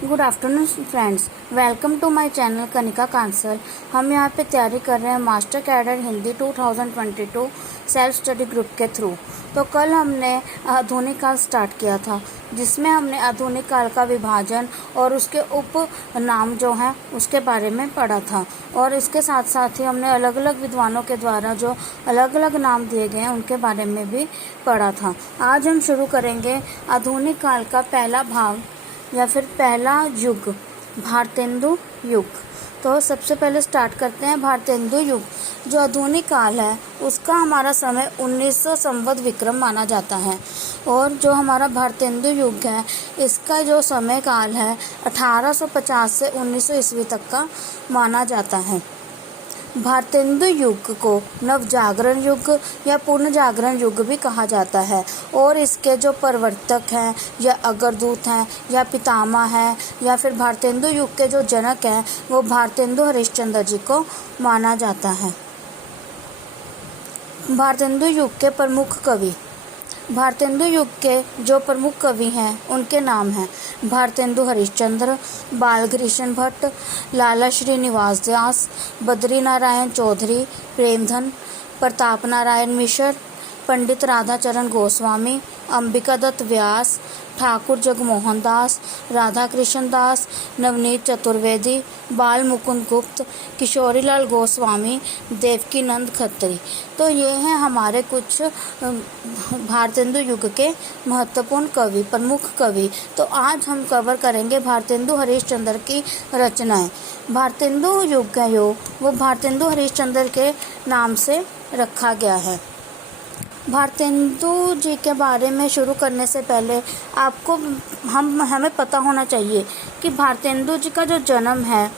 Good afternoon friends, welcome to my channel Kanika Kansal. हम यहाँ पे तैयारी कर रहे हैं master cadre Hindi 2022 self study group के थ्रू। तो कल हमने आधुनिक काल स्टार्ट किया था, जिसमें हमने आधुनिक काल का विभाजन और उसके उप नाम जो हैं उसके बारे में पढ़ा था। और इसके साथ साथ ही हमने अलग अलग विद्वानों के द्वारा जो अलग अलग नाम दिए गए हैं उनके बारे में भी पढ़ा था। आज हम शुरू करेंगे आधुनिक काल का पहला भाग या फिर पहला युग, भारतेंदु युग। तो सबसे पहले स्टार्ट करते हैं भारतेंदु युग। जो आधुनिक काल है उसका हमारा समय 1900 संवत विक्रम माना जाता है, और जो हमारा भारतेंदु युग है इसका जो समय काल है 1850 से 1900 ईस्वी तक का माना जाता है। भारतेंदु युग को नवजागरण युग या पूर्ण जागरण युग भी कहा जाता है, और इसके जो प्रवर्तक हैं या अग्रदूत हैं या पितामह हैं या फिर भारतेंदु युग के जो जनक हैं वो भारतेंदु हरिश्चंद्र जी को माना जाता है। भारतेंदु युग के प्रमुख कवि। भारतेंदु युग के जो प्रमुख कवि हैं उनके नाम हैं भारतेंदु हरिश्चंद्र, बालकृष्ण भट्ट, लाला श्रीनिवास दास, बद्री नारायण चौधरी, प्रेमधन, प्रताप नारायण मिश्र, पंडित राधाचरण गोस्वामी, अंबिका दत्त व्यास, ठाकुर जगमोहन दास, राधा कृष्ण दास, नवनीत चतुर्वेदी, बाल मुकुंद गुप्त, किशोरीलाल गोस्वामी, देवकीनंद खत्री। तो ये हैं हमारे कुछ भारतेंदु युग के महत्वपूर्ण कवि, प्रमुख कवि। तो आज हम कवर करेंगे भारतेंदु हरिश्चंद्र की रचनाएं। भारतेंदु युग का योग वो भारतेंदु हरिश्चंद्र के नाम से रखा गया है। भारतेंदु जी के बारे में शुरू करने से पहले आपको हमें पता होना चाहिए कि भारतेंदु जी का जो जन्म है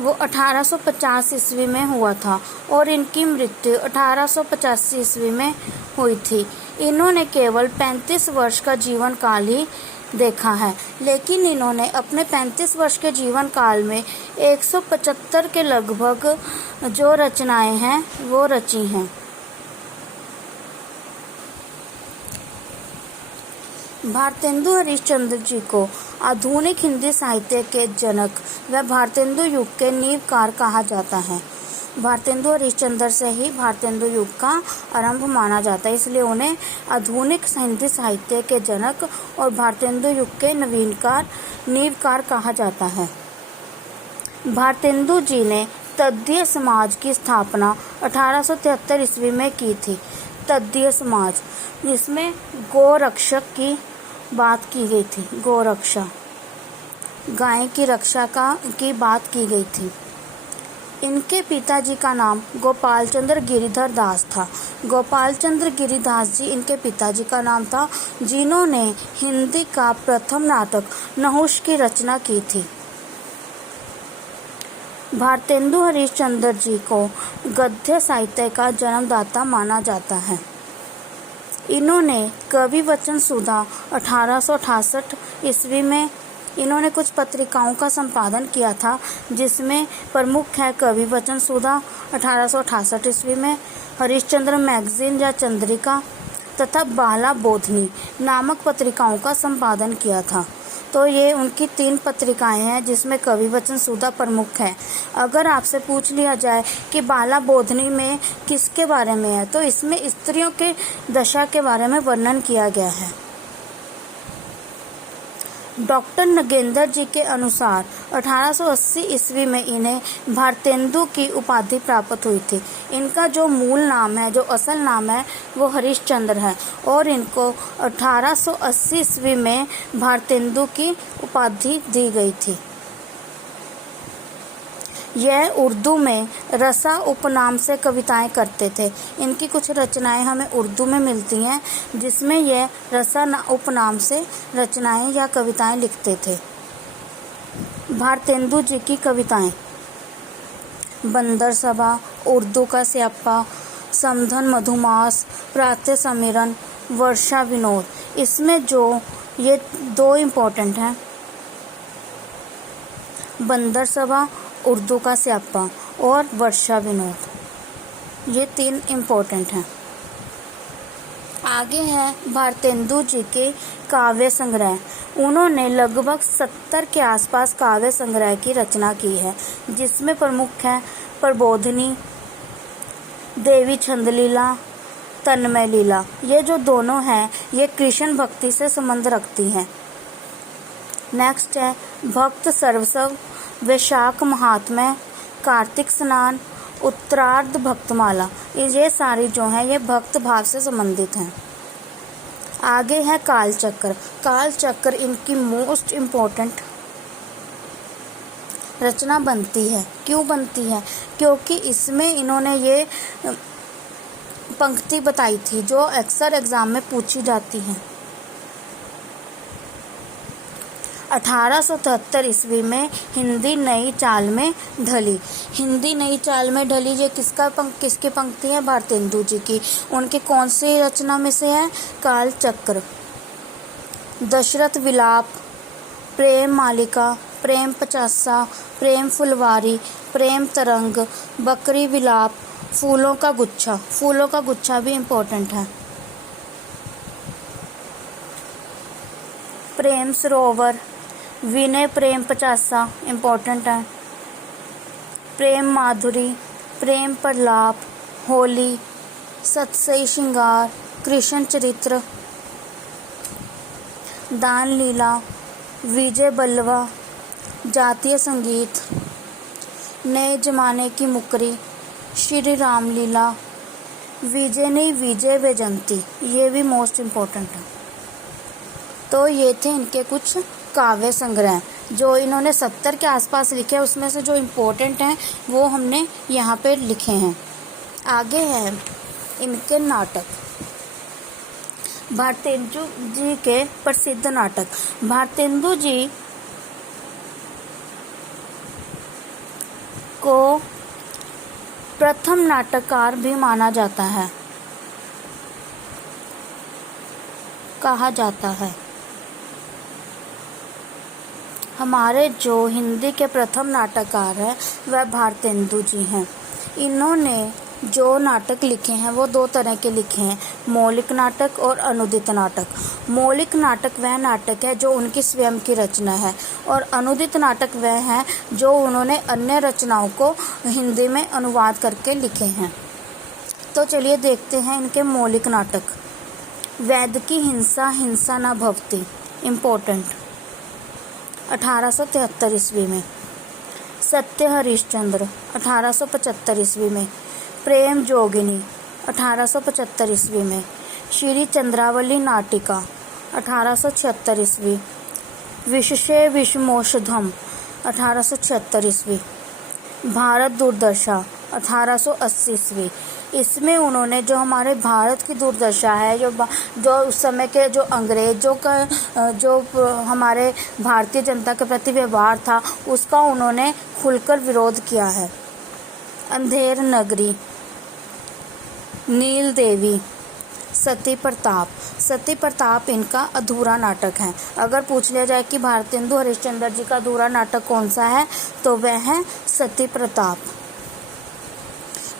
वो 1850 ईस्वी में हुआ था, और इनकी मृत्यु 1885 ईस्वी में हुई थी। इन्होंने केवल 35 वर्ष का जीवन काल ही देखा है, लेकिन इन्होंने अपने 35 वर्ष के जीवन काल में 175 के लगभग जो रचनाएं हैं वो रची हैं। भारतेंदु हरिश्चंद्र जी को आधुनिक हिंदी साहित्य के जनक व भारतेंदु युग के नींवकार कहा जाता है। भारतेंदु हरिश्चंद्र से ही भारतेंदु युग का आरंभ माना जाता है, इसलिए उन्हें आधुनिक हिंदी साहित्य के जनक और भारतेंदु युग के नींवकार कहा जाता है। भारतेंदु जी ने तद्दीय समाज की स्थापना 1873 ईस्वी में की थी। तद्दीय समाज, जिसमें गोरक्षक की बात की गई थी, गोरक्षा, गाय की रक्षा की बात की गई थी। इनके पिताजी का नाम गोपाल चंद्र गिरिधर दास था। गोपाल चंद्र गिरिदास जी इनके पिताजी का नाम था, जिन्होंने हिंदी का प्रथम नाटक नहुष की रचना की थी। भारतेंदु हरिश्चंद्र जी को गद्य साहित्य का जन्मदाता माना जाता है। इन्होंने कवि वचन सुधा 1868 ईस्वी में इन्होंने कुछ पत्रिकाओं का संपादन किया था, जिसमें प्रमुख है कवि वचन सुधा 1868 ईस्वी में, हरिश्चंद्र मैगजीन या चंद्रिका तथा बाला बोधनी नामक पत्रिकाओं का संपादन किया था। तो ये उनकी 3 पत्रिकाएं हैं, जिसमें कवि वचन सुधा प्रमुख है। अगर आपसे पूछ लिया जाए कि बाला बोधनी में किसके बारे में है, तो इसमें स्त्रियों के दशा के बारे में वर्णन किया गया है। डॉक्टर नगेंद्र जी के अनुसार 1880 ईस्वी में इन्हें भारतेंदु की उपाधि प्राप्त हुई थी। इनका जो मूल नाम है, जो असल नाम है, वो हरिश्चंद्र है, और इनको 1880 ईस्वी में भारतेंदु की उपाधि दी गई थी। यह उर्दू में रसा उपनाम से कविताएं करते थे। इनकी कुछ रचनाएं हमें उर्दू में मिलती हैं, जिसमें यह रसा उपनाम से रचनाएं या कविताएं लिखते थे। भारतेंदु जी की कविताएं: बंदर सभा, उर्दू का स्यापा, समधन मधुमास, प्रातः समीरण, वर्षा विनोद। इसमें जो ये 2 इम्पोर्टेंट हैं, बंदर सभा, उर्दू का स्यापा और वर्षा विनोद, ये 3 इम्पोर्टेंट हैं। आगे है भारतेंदु जी के काव्य संग्रह। उन्होंने लगभग 70 के आसपास काव्य संग्रह की रचना की है, जिसमें प्रमुख हैं प्रबोधिनी, देवी छंदलीला, तन्मय लीला। ये जो दोनों हैं ये कृष्ण भक्ति से संबंध रखती हैं। नेक्स्ट है भक्त सर्वस्व, वैशाख महात्म्य, कार्तिक स्नान, उत्तरार्ध भक्तमाला। ये सारी जो हैं ये भक्त भाव से संबंधित हैं। आगे है कालचक्र। कालचक्र इनकी मोस्ट इम्पोर्टेंट रचना बनती है। क्यों बनती है? क्योंकि इसमें इन्होंने ये पंक्ति बताई थी जो अक्सर एग्जाम में पूछी जाती है। 1873 ईस्वी में हिंदी नई चाल में ढली। हिंदी नई चाल में ढली ये किसकी पंक्ति है? भारतेंदु जी की। उनकी कौन सी रचना में से है? कालचक्र। दशरथ विलाप, प्रेम मालिका, प्रेम पचासा, प्रेम फुलवारी, प्रेम तरंग, बकरी विलाप, फूलों का गुच्छा। फूलों का गुच्छा भी इम्पोर्टेंट है। प्रेम सरोवर, विनय प्रेम पचासा इम्पोर्टेंट है। प्रेम माधुरी, प्रेम प्रलाप, होली, सतसई श्रृंगार, कृष्ण चरित्र, दान लीला, विजय बल्लवा, जातीय संगीत, नए जमाने की मुकरी, श्री रामलीला, विजयनी विजय वैजंती। ये भी मोस्ट इम्पोर्टेंट है। तो ये थे इनके कुछ काव्य संग्रह जो इन्होंने 70 के आसपास लिखे। उसमें से जो इम्पोर्टेंट हैं वो हमने यहाँ पे लिखे हैं। आगे है इनके नाटक। भारतेंदु जी के प्रसिद्ध नाटक। भारतेंदु जी को प्रथम नाटककार भी माना जाता है, कहा जाता है। हमारे जो हिंदी के प्रथम नाटककार हैं वह भारतेंदु जी हैं। इन्होंने जो नाटक लिखे हैं वो दो तरह के लिखे हैं, मौलिक नाटक और अनुदित नाटक। मौलिक नाटक वह नाटक है जो उनकी स्वयं की रचना है और अनुदित नाटक वह है जो उन्होंने अन्य रचनाओं को हिंदी में अनुवाद करके लिखे हैं। तो चलिए देखते हैं इनके मौलिक नाटक। वैद की हिंसा हिंसा न भवती इम्पोर्टेंट 1873 ईस्वी में। सत्य हरिश्चंद्र 1875 ईस्वी में। प्रेम जोगिनी 1875 ईस्वी में। श्री चंद्रावली नाटिका 1876 ईस्वी। विशेषे विषमोषधम 1876 ईस्वी। भारत दुर्दशा 1880 ईस्वी। इसमें उन्होंने जो हमारे भारत की दुर्दशा है, जो उस समय के जो अंग्रेजों का जो हमारे भारतीय जनता के प्रति व्यवहार था उसका उन्होंने खुलकर विरोध किया है। अंधेर नगरी, नील देवी, सती प्रताप। सती प्रताप इनका अधूरा नाटक है। अगर पूछ लिया जाए कि भारतेंदु हरिश्चंद्र जी का अधूरा नाटक कौन सा है तो वह है सती प्रताप।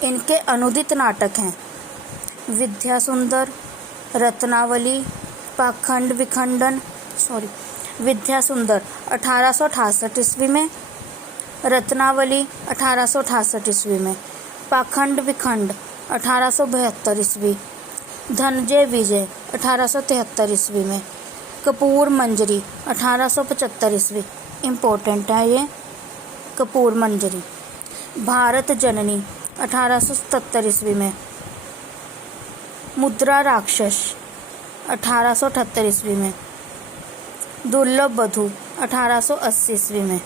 इनके अनुदित नाटक हैं विद्या सुंदर, रत्नावली, पाखंड विखंडन। विद्या सुंदर 1868 ईस्वी में। रत्नावली 1868 ईस्वी में। पाखंड विखंड 1872 ईस्वी। धनंजय विजय 1873 ईस्वी में। कपूर मंजरी 1875 ईस्वी। इम्पोर्टेंट है ये कपूर मंजरी। भारत जननी 1877 ईस्वी में। मुद्रा राक्षस 1878 ईस्वी में। दुर्लभ वधू 1880 ईस्वी में।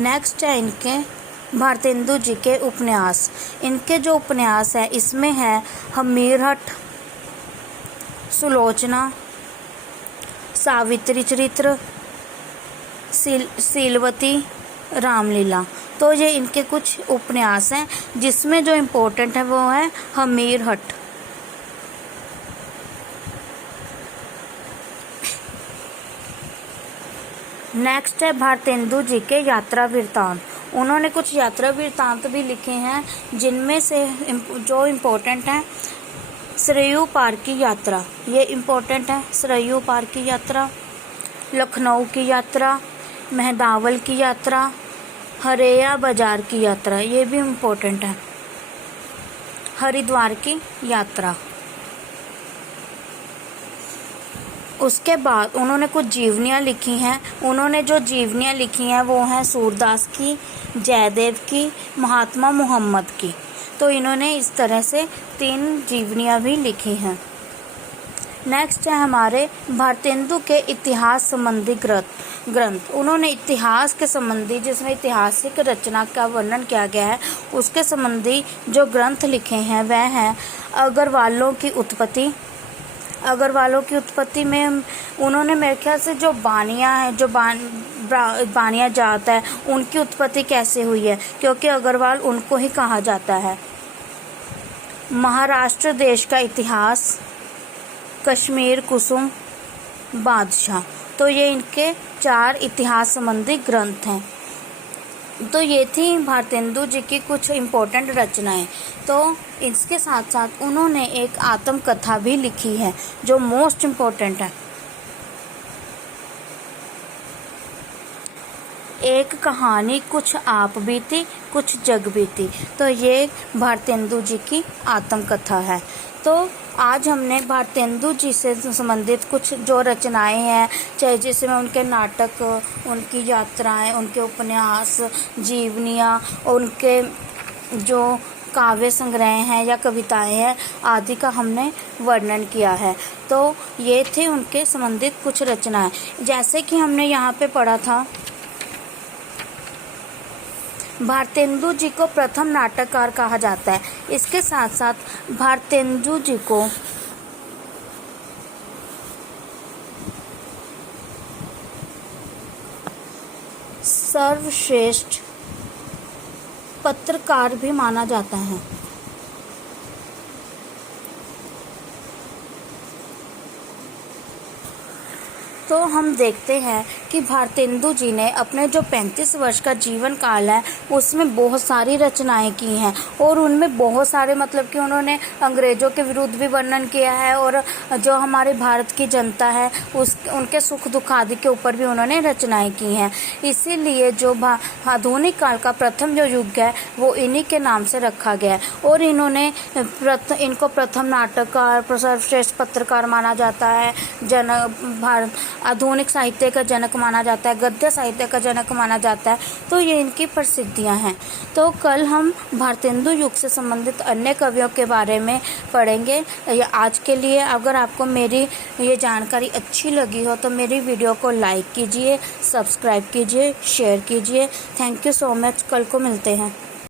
नेक्स्ट है इनके भारतेंदु जी के उपन्यास। इनके जो उपन्यास है इसमें है हमीरहट, सुलोचना, सावित्री चरित्र, सीलवती, रामलीला। तो ये इनके कुछ उपन्यास हैं जिसमें जो इम्पोर्टेंट है वो है हमीरहट। नेक्स्ट है भारतेंदु जी के यात्रा वृत्तांत। उन्होंने कुछ यात्रा वृत्तांत भी लिखे हैं, जिनमें से जो इम्पोर्टेंट है सरयू पार की यात्रा, ये इम्पोर्टेंट है। सरयू पार की यात्रा, लखनऊ की यात्रा, मेहदावल की यात्रा, हरेया बाजार की यात्रा, ये भी इम्पोर्टेंट है। हरिद्वार की यात्रा। उसके बाद उन्होंने कुछ जीवनियाँ लिखी हैं। उन्होंने जो जीवनियाँ लिखी हैं वो हैं सूरदास की, जयदेव की, महात्मा मोहम्मद की। तो इन्होंने इस तरह से 3 जीवनियाँ भी लिखी हैं। नेक्स्ट है हमारे भारतेंदु के इतिहास संबंधी ग्रंथ। उन्होंने इतिहास के संबंधी, जिसमें ऐतिहासिक रचना का वर्णन किया गया है, उसके संबंधी जो ग्रंथ लिखे हैं वह हैं अग्रवालों की उत्पत्ति। अग्रवालों की उत्पत्ति में उन्होंने मेरे ख्याल से जो बानिया है, जो बानिया जात है, उनकी उत्पत्ति कैसे हुई है, क्योंकि अग्रवाल उनको ही कहा जाता है। महाराष्ट्र देश का इतिहास, कश्मीर कुसुम, बादशाह। तो ये इनके 4 इतिहास संबंधी ग्रंथ हैं। तो ये थी भारतेंदु जी की कुछ इम्पोर्टेंट रचनाएं। तो इसके साथ साथ उन्होंने एक आत्मकथा भी लिखी है जो मोस्ट इम्पोर्टेंट है। एक कहानी कुछ आप बीती कुछ जग बीती। तो ये भारतेंदु जी की आत्मकथा है। तो आज हमने भारतेंदु जी से संबंधित कुछ जो रचनाएं हैं, चाहे जिसमें उनके नाटक, उनकी यात्राएं, उनके उपन्यास, जीवनियाँ, उनके जो काव्य संग्रह हैं या कविताएं हैं आदि का हमने वर्णन किया है। तो ये थे उनके संबंधित कुछ रचनाएं। जैसे कि हमने यहाँ पे पढ़ा था, भारतेंदु जी को प्रथम नाटककार कहा जाता है। इसके साथ साथ भारतेंदु जी को सर्वश्रेष्ठ पत्रकार भी माना जाता है। तो हम देखते हैं कि भारतेंदु जी ने अपने जो 35 वर्ष का जीवन काल है उसमें बहुत सारी रचनाएं की हैं, और उनमें बहुत सारे मतलब कि उन्होंने अंग्रेज़ों के विरुद्ध भी वर्णन किया है, और जो हमारे भारत की जनता है उनके सुख दुख आदि के ऊपर भी उन्होंने रचनाएं की हैं। इसीलिए जो आधुनिक काल का प्रथम जो युग है वो इन्हीं के नाम से रखा गया है। और इनको प्रथम नाटककार, सर्वश्रेष्ठ पत्रकार माना जाता है, आधुनिक साहित्य का जनक माना जाता है, गद्य साहित्य का जनक माना जाता है। तो ये इनकी प्रसिद्धियां हैं। तो कल हम भारतेंदु युग से संबंधित अन्य कवियों के बारे में पढ़ेंगे। आज के लिए अगर आपको मेरी ये जानकारी अच्छी लगी हो तो मेरी वीडियो को लाइक कीजिए, सब्सक्राइब कीजिए, शेयर कीजिए। Thank you so much. कल को मिलते हैं।